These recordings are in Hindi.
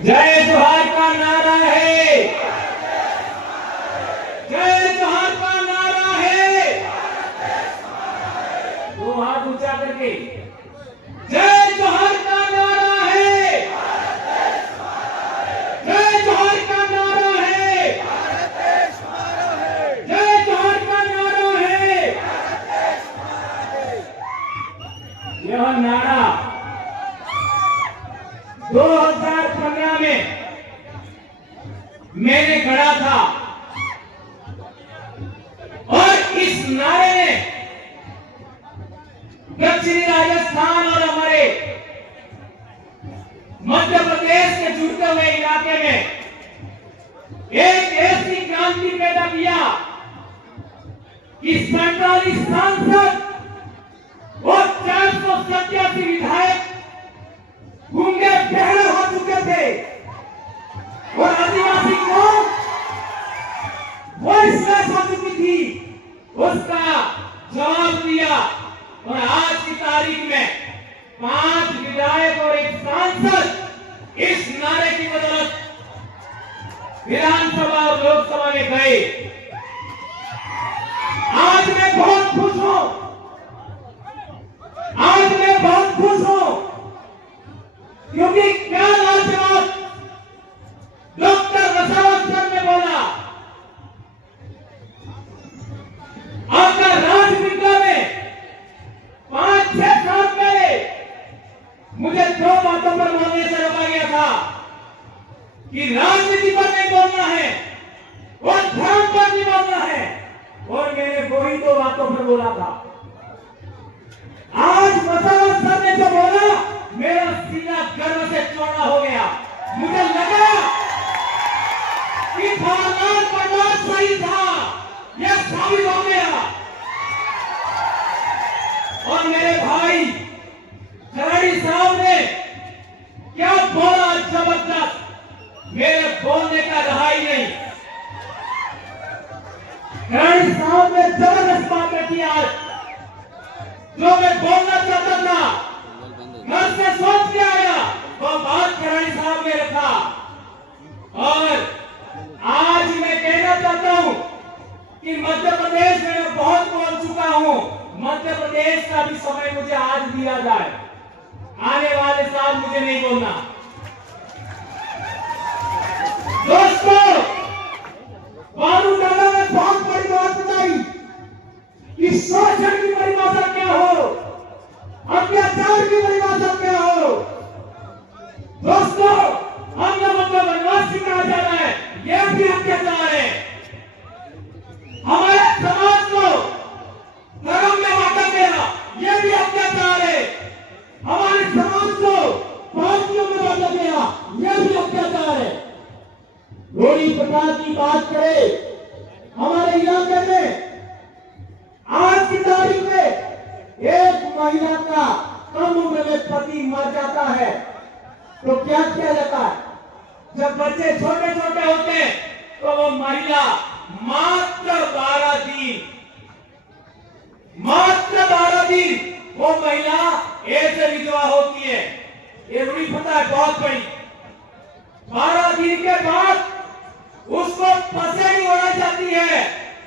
जय जोहार का नारा है, जय जोहार का नारा है। दो हाथ ऊंचा करके जय जोहार का नारा है, जय जोहार का नारा है, जय जोहार का नारा है। यह नारा 2015 में मैंने गढ़ा था और इस नारे ने दक्षिणी राजस्थान और हमारे मध्य प्रदेश के जुड़ते हुए इलाके में एक ऐसी क्रांति पैदा किया कि 47 सांसद और 487 विधायक गूंगे बहरे हो चुके थे और आदिवासी कौम वॉइसलेस हो चुकी थी, उसका जवाब दिया। और आज की तारीख में 5 विधायक और 1 सांसद इस नारे की बदौलत विधानसभा और लोकसभा में गए। आज मैं बहुत खुश हूं, आज मैं बहुत खुश हूं, क्योंकि क्या लाजवाब डॉक्टर वसावत सर ने बोला। आपका राजविद्या में 5-6 साल पहले मुझे 2 बातों पर बोलने से रोका गया था कि राजनीति पर नहीं बोलना है और धर्म पर नहीं बोलना है, और मैंने वही 2 बातों पर बोला था। आज वसावत सर ने जो बोला, मेरा सीना गर्व से चौड़ा हो गया। मुझे लगा कि भगवान परमार सही था, यह साबित हो गया। और मेरे भाई खराड़ी साहब ने क्या बोला जबरदस्त, मेरे बोलने का रहा ही नहीं। खराड़ी साहब ने जबरदस्त बातें की आज, जो मैं बोलना चाहता था घर से सोच के आया, वो बात खराड़ी साहब ने रखा। और आज मैं कहना चाहता हूं कि मध्य प्रदेश में मैं बहुत बोल चुका हूं, मध्य प्रदेश का भी समय मुझे आज दिया जाए, आने वाले साल मुझे नहीं बोलना। दोस्तों, बाबू दादा ने बहुत बड़ी बात बताई कि शोषण की परिभाषा क्या हो, अत्याचार की परिभाषा क्या हो। दोस्तों, हम लोगों को वनवासी कहा जा रहा है, यह भी अत्याचार है। हमारे समाज को धर्म में बांटा गया, यह भी अत्याचार है। हमारे समाज को पार्टियों में बांटा गया, यह भी अत्याचार है। लोहड़ी प्रसाद की बात करें, हमारे इलाके में आज की तारीख में एक महिला का कम उम्र में पति मर जाता है तो क्या किया जाता है? जब बच्चे छोटे छोटे होते हैं तो वो महिला मात्र 12 दिन वो महिला ऐसे विधवा होती है। ये रूढ़ी पता है बहुत बड़ी। 12 दिन के बाद उसको पसेड़ी उड़ाई जाती है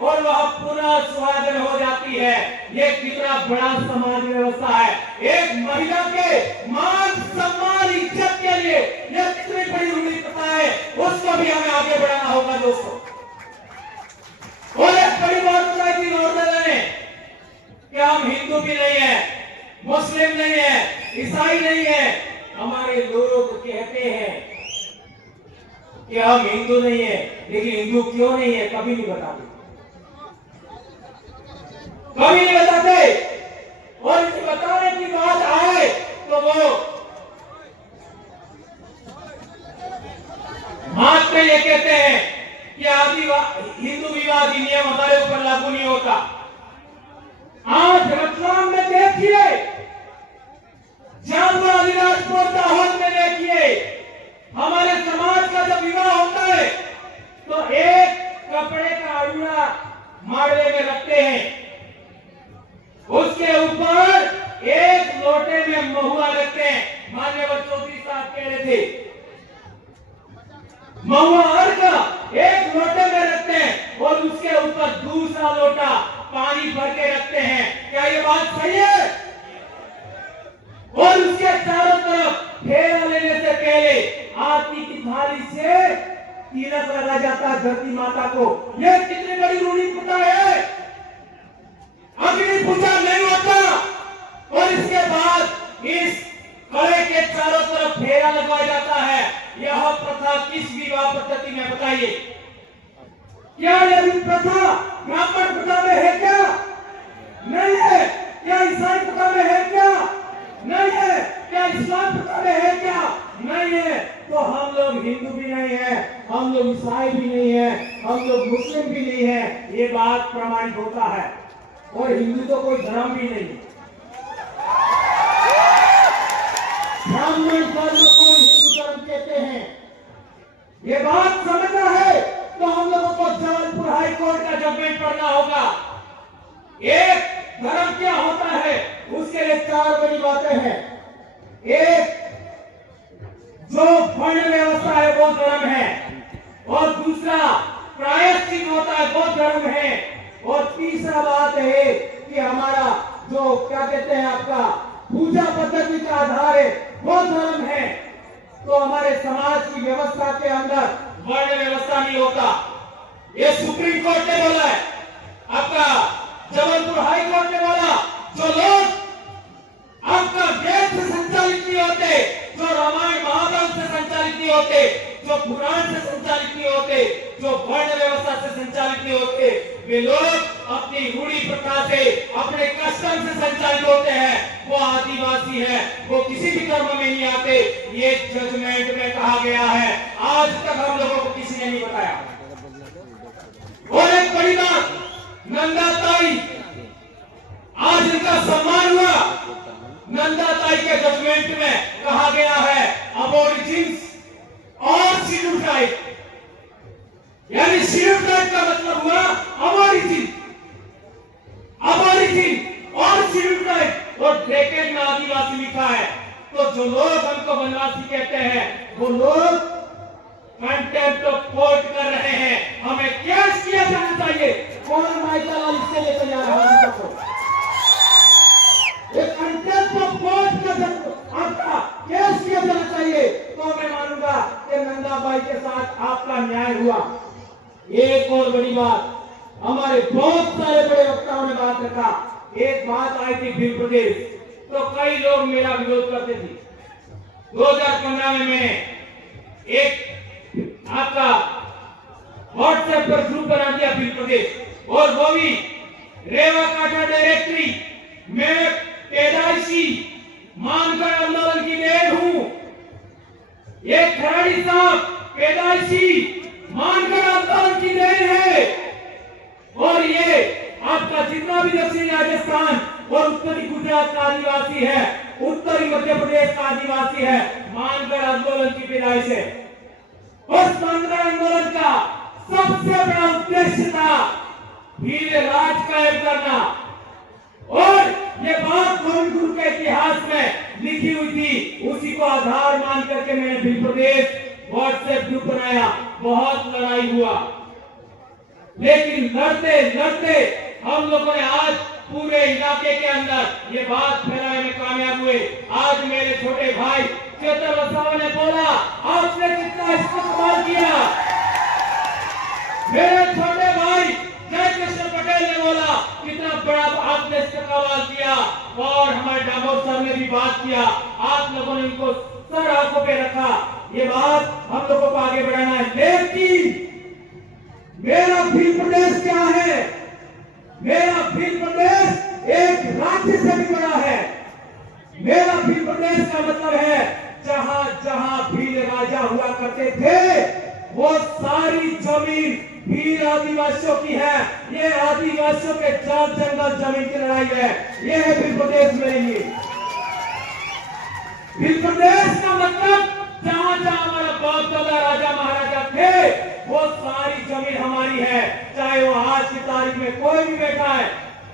और वह पुनः सुहागन हो जाती है। ये कितना बड़ा समाज व्यवस्था है। एक महिला के मान सम्मान इज्जत के लिए यह कितनी बड़ी रूढ़ी प्रथा है, उसको भी हमें आगे बढ़ाना होगा दोस्तों। और एक बड़ी बात बताई थी नौरदादा ने कि हम हिंदू भी नहीं है, मुस्लिम नहीं है, ईसाई नहीं है। हमारे लोग कहते हैं कि हम हिंदू नहीं है, लेकिन हिंदू क्यों नहीं है कभी नहीं बताते, कभी नहीं बताते। और इसे बताने की बात आए तो वो मात्र ये कहते हैं कि हिंदू विवाह अधिनियम हमारे ऊपर लागू नहीं होता। आज रतलाम में देखिए, जामपुर अलीराजपुर दाहोद में देखिए, हमारे समाज का जब विवाह होता है तो एक कपड़े का अड़ूड़ा माड़वे में रखते हैं, उसके ऊपर एक लोटे में महुआ रखते हैं। मान्यवर चौधरी साहब कह रहे थे महुआ का एक लोटे में रखते हैं और उसके ऊपर दूसरा लोटा पानी भर के रखते हैं। क्या ये बात सही है? और उसके चारों तरफ फेरा लेने से पहले आरती की थाली से तिलक लगा जाता है धरती माता को। ये कितनी बड़ी रूढ़ी पता है? अग्नि पूजा नहीं होता और इसके बाद इस कड़े के चारों तरफ फेरा लगवाया जाता है। यह प्रथा किस विवाह पद्धति में बताइए? क्या यह प्रथा ब्राह्मण प्रथा में है क्या? नहीं है। क्या ईसाई प्रथा में है क्या? नहीं है। क्या इस्लाम प्रथा में है क्या? नहीं है। तो हम लोग हिंदू भी नहीं है, हम लोग ईसाई भी नहीं है, हम लोग मुस्लिम भी नहीं है। ये बात प्रमाणित होता है। और हिंदू तो कोई धर्म भी नहीं, ब्राह्मण धर्म को हिंदू धर्म कहते हैं। ये बात समझना है तो हम लोगों को जबलपुर हाई कोर्ट का जजमेंट पढ़ना होगा। एक धर्म क्या होता है उसके लिए चार बड़ी बातें हैं। एक, जो वर्ण व्यवस्था है वो धर्म है, और दूसरा प्रायश्चित होता है वो धर्म है, और तीसरा बात है कि हमारा जो क्या कहते हैं आपका पूजा पद्धति का आधार है वो धर्म है। तो हमारे समाज की व्यवस्था के अंदर वर्ण व्यवस्था नहीं होता। ये सुप्रीम कोर्ट ने बोला है, आपका जबलपुर हाई कोर्ट ने बोला। जो लोग आपका वेद से संचालित नहीं होते, जो रामायण महाभारत से संचालित नहीं होते, जो पुराण से संचालित नहीं होते, जो वर्ण व्यवस्था से संचालित नहीं होते, वे लोग अपनी रूढ़ी प्रथा से, अपने कस्टम से संचालित होते हैं। वो आदिवासी है, वो किसी भी धर्म में नहीं आते। ये जजमेंट में कहा गया है। आज तक हम लोगों को किसी ने नहीं बताया। और एक बड़ी बात, नंदा ताई, आज इनका सम्मान हुआ। नंदा ताई के जजमेंट में कहा गया है अबोरिजिन्स और शेड्यूल ट्राइब, यानी शेड्यूल ट्राइब का मतलब हुआ अबोरिजिन, अबोरिजिन और शेड्यूल ट्राइब, और ब्रैकेट में आदिवासी लिखा है। तो जो लोग हमको वनवासी कहते हैं वो लोग कंटेम्प्ट ऑफ कोर्ट कर रहे हैं। हमें केस किया जाना चाहिए। कौन माइकल लाल इससे लेकर जा रहा है हमको? एक कंटेम्प्ट ऑफ कोर्ट का आपका केस किया जाना चाहिए। तो मैं मानूंगा कि नंदाबाई के साथ आपका न्याय हुआ। एक और बड़ी बात, हमारे बहुत सारे बड़े वक्ताओं ने बात रखा। एक बात आई थी भील प्रदेश, तो कई लोग मेरा विरोध करते थे। 2015 में मैंने एक आपका व्हाट्सएप पर ग्रुप बना दिया भील प्रदेश, और वो भी रेवा काठा डायरेक्टरी। मैं पैदाइशी मानकर आंदोलन की देन हूं। ये खराड़ी साहब पैदाइशी मानकर आंदोलन की देन है, और ये आपका जितना भी दक्षिणी राजस्थान और उत्तरी गुजरात का आदिवासी है, उत्तरी मध्य प्रदेश का आदिवासी है, मानकर आंदोलन की पैदाइश है। उस मानकर आंदोलन का सबसे बड़ा उद्देश्य था भील राज कायम करना, और ये बात गोविंद गुरु के इतिहास में लिखी हुई थी। उसी को आधार मान करके मैंने भील प्रदेश व्हाट्सएप ग्रुप बनाया। बहुत लड़ाई हुआ, लेकिन लड़ते लड़ते हम लोगों ने आज पूरे इलाके के अंदर ये बात फैलाने में कामयाब हुए। आज मेरे छोटे भाई चेतन वसावा ने बोला, आपने कितना इस्तेमाल किया। मेरे छोटे भाई जय कृष्ण पटेल ने बोला, कितना बड़ा आपने इस्तेमाल किया। और हमारे डामोर सर ने भी बात किया, आप लोगों ने इनको सर आंखों पे रखा। ये बात हम लोगों को आगे बढ़ाना है। लेकिन मेरा भील प्रदेश क्या है? मेरा भील प्रदेश एक राज्य से भी बड़ा है। मेरा भील प्रदेश का मतलब है जहां जहां भील राजा हुआ करते थे वो सारी जमीन भील आदिवासियों की है। ये आदिवासियों के चार जंगल जमीन की लड़ाई है। ये है भील प्रदेश मेरे लिए। भील प्रदेश का मतलब जहां जहां हमारा बाप दादा राजा महाराजा थे वो सारी जमीन हमारी है, चाहे वो आज की तारीख में कोई भी बैठा है।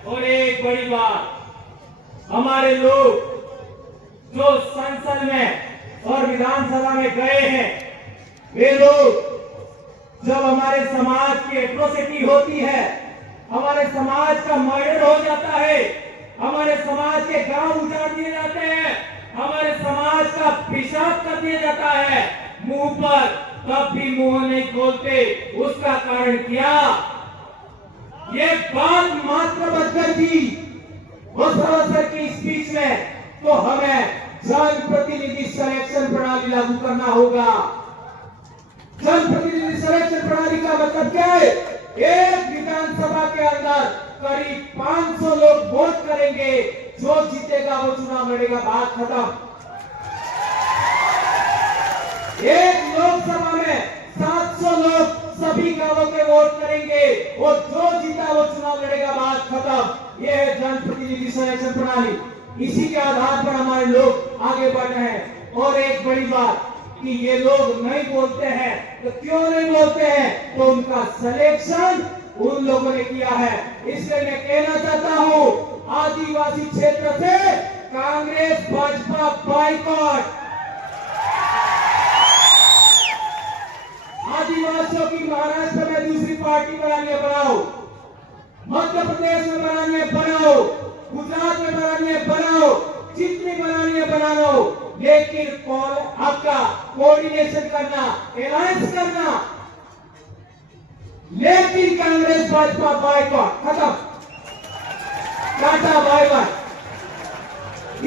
और एक बड़ी बात, हमारे लोग जो संसद में और विधानसभा में गए हैं, वे लोग जब हमारे समाज की एट्रोसिटी होती है, हमारे समाज का मर्डर हो जाता है, हमारे समाज के गांव उजाड़ दिए जाते हैं, हमारे समाज का पेशाब कर दिया जाता है मुंह पर, तब भी मुंह नहीं खोलते। उसका कारण क्या? ये बात मात्र बच्चन थी वो सर की स्पीच में, तो हमें जनप्रतिनिधि सिलेक्शन प्रणाली लागू करना होगा। जनप्रतिनिधि सिलेक्शन प्रणाली का मतलब क्या है? एक विधानसभा के अंदर करीब 500 लोग वोट करेंगे, जो जीतेगा वो चुनाव लड़ेगा, बात खत्म। एक लोकसभा में 700 लोग सभी गांवों के वोट करेंगे, और जो जीता वो चुनाव लड़ेगा, बात खत्म। यह है जनप्रतिनिधि सिलेक्शन प्रणाली। इसी के आधार पर हमारे लोग आगे बढ़ रहे हैं। और एक बड़ी बात कि ये लोग नहीं बोलते हैं, तो क्यों नहीं बोलते हैं? तो उनका सिलेक्शन उन लोगों ने किया है। इसलिए मैं कहना चाहता हूं, आदिवासी क्षेत्र से कांग्रेस भाजपा बाइकॉट। आदिवासियों की महाराष्ट्र में दूसरी पार्टी बनानी है, बनाओ। मध्य प्रदेश में बनानी है, बनाओ। गुजरात में बनानी है, बनाओ। जितनी बनानी है बना लो, लेकिन आपका कोऑर्डिनेशन करना, अलायंस करना, लेकिन कांग्रेस भाजपा बाइकॉट, खत्म, टाटा बाय बाय।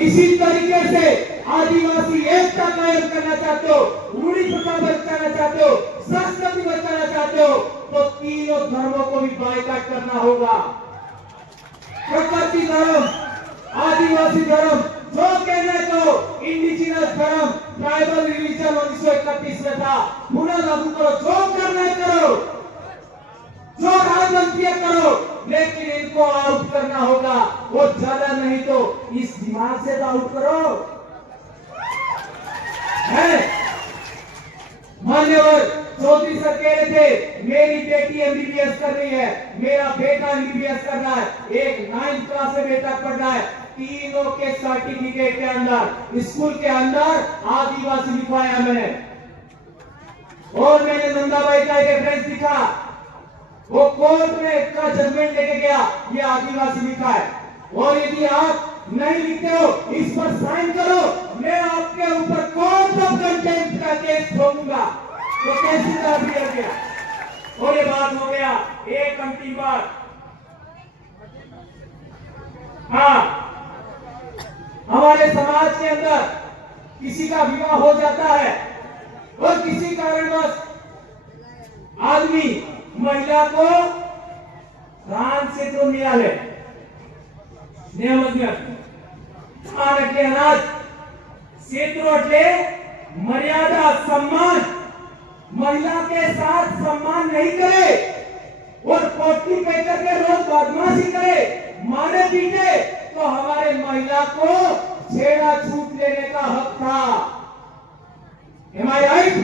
इसी तरीके से आदिवासी एकता कायम करना चाहते हो, रूढ़ी प्रथा बचाना चाहते हो, संस्कृति बचाना चाहते हो, तो तीनों धर्मों को भी बाइकॉट करना होगा। प्रकृति धर्म, आदिवासी धर्म, जो कहना तो इंडिजिनस धर्म, ट्राइबल रिलीजन 1931 में था, पुनः लागू करो, जो करना है करो, जो राजनीति करो, लेकिन इनको आउट करना होगा। वो ज्यादा नहीं तो इस दिमाग से तो आउट करो। है मान्यवर चौधरी सर कह रहे थे, मेरी बेटी एमबीबीएस कर रही है, मेरा बेटा एमबीबीएस कर रहा है, एक 9th क्लास में बेटा पढ़ रहा है, तीनों के सर्टिफिकेट के अंदर, स्कूल के अंदर आदिवासी लिखवाया मैंने। और मैंने नंदाबाई का एक रेफरेंस दिखा, वो कोर्ट में का जजमेंट लेके गया, ये आदिवासी लिखा है। और यदि आप नहीं लिखते हो, इस पर साइन करो, मैं आपके ऊपर कोर्ट ऑफ कंटेम्प्ट का केस ठोकूंगा। तो कैसे दिया गया? और ये बात हो गया। एक अंतिम बात, हाँ, हमारे समाज के अंदर किसी का विवाह हो जाता है और किसी कारणवश आदमी महिला को दान से तो मिळाले, अनाज क्षेत्र मर्यादा सम्मान, महिला के साथ सम्मान नहीं करे और पोटली पहनकर के रोज बदमाशी करे, मारे पीटे, तो हमारे महिला को छेड़ा छूट लेने का हक था। Am I right?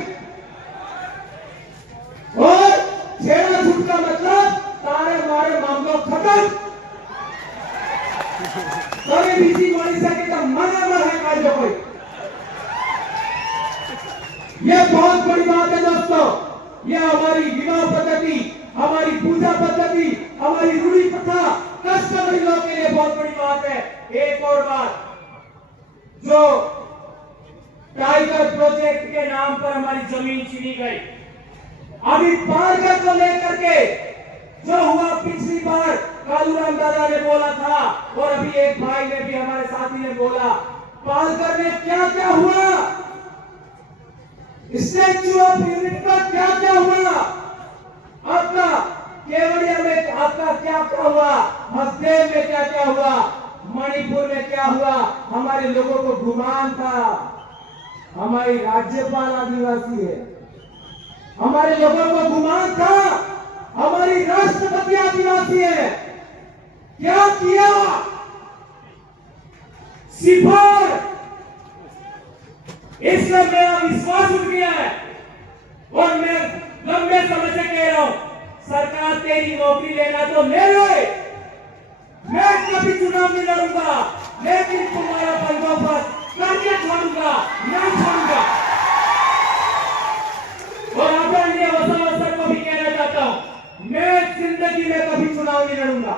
और छेड़ा छूट का मतलब तारे मारे मामलों खत्म। तभी बीसी मणि सके तो मना मर है कार्य कोई। ये बहुत बड़ी बात है दोस्तों। ये हमारी विवाह पद्धति, हमारी पूजा पद्धति, हमारी रूढ़ी प्रथा, कस्टमरी लोग के लिए बहुत बड़ी बात है। एक और बात, जो टाइगर प्रोजेक्ट के नाम पर हमारी जमीन छीनी गई, अभी पारकर को लेकर के जो हुआ, पिछली बार कालूराम दादा ने बोला था और अभी एक भाई ने भी, हमारे साथी ने बोला, पालकर में क्या क्या हुआ, स्टैच्यू ऑफ यूनिटी का क्या क्या हुआ, आपका केवड़िया में आपका क्या क्या हुआ, हसदेव में क्या क्या हुआ, मणिपुर में क्या हुआ। हमारे लोगों को गुमान था हमारी राज्यपाल आदिवासी है, हमारे लोगों को गुमान था हमारी राष्ट्रपति आदिवासी है। क्या किया? सिफार। इसलिए मेरा विश्वास उठ गया है और मैं लंबे समय से कह रहा हूं, सरकार तेरी नौकरी लेना तो ले ले, मैं कभी चुनाव नहीं लड़ूंगा, लेकिन तुम्हारा बंदोबस्त करके छोड़ूंगा, नहीं छोड़ूंगा। और आदरणीय वसंत को भी चुनाव नहीं लड़ूंगा,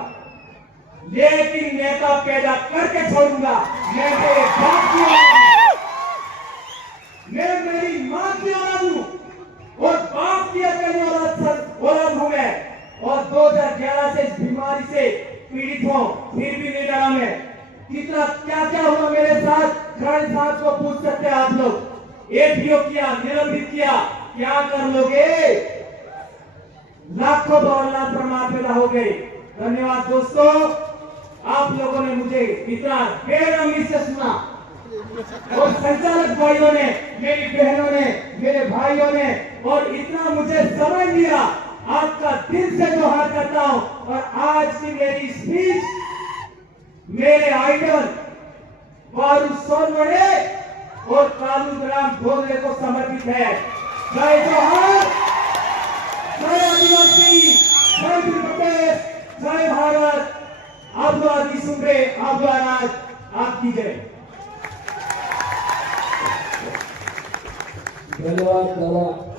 लेकिन नेता पैदा करके छोड़ूंगा। मैं मेरे बाप की औलाद हूं, मैं मेरी मां की औलाद हूं और बाप की अकेली औलाद हूं मैं। और 2011 से इस बीमारी से पीड़ित हूं, फिर भी नहीं डरा मैं। कितना क्या क्या हुआ मेरे साथ, खरड़ साहब को पूछ सकते हैं आप लोग। एपीओ किया, निलंबित किया, क्या कर लोगे? लाखों बौरला प्रमाण पैदा हो गए। धन्यवाद दोस्तों, आप लोगों ने मुझे इतना बेरहमी से सुना और संचालक भाइयों ने, मेरी बहनों ने, मेरे भाइयों ने और इतना मुझे समय दिया। आपका दिल से जोहार करता हूं। और आज की मेरी स्पीच मेरे आइडल वारू सोनवड़े और कालूराम ढोले को समर्पित है। जय जोहार, जय आदिवासी, जय प्रदेश, जय भारत। आप आदि सुन रहे, आप राज, आपकी जय। धन्यवाद दादा।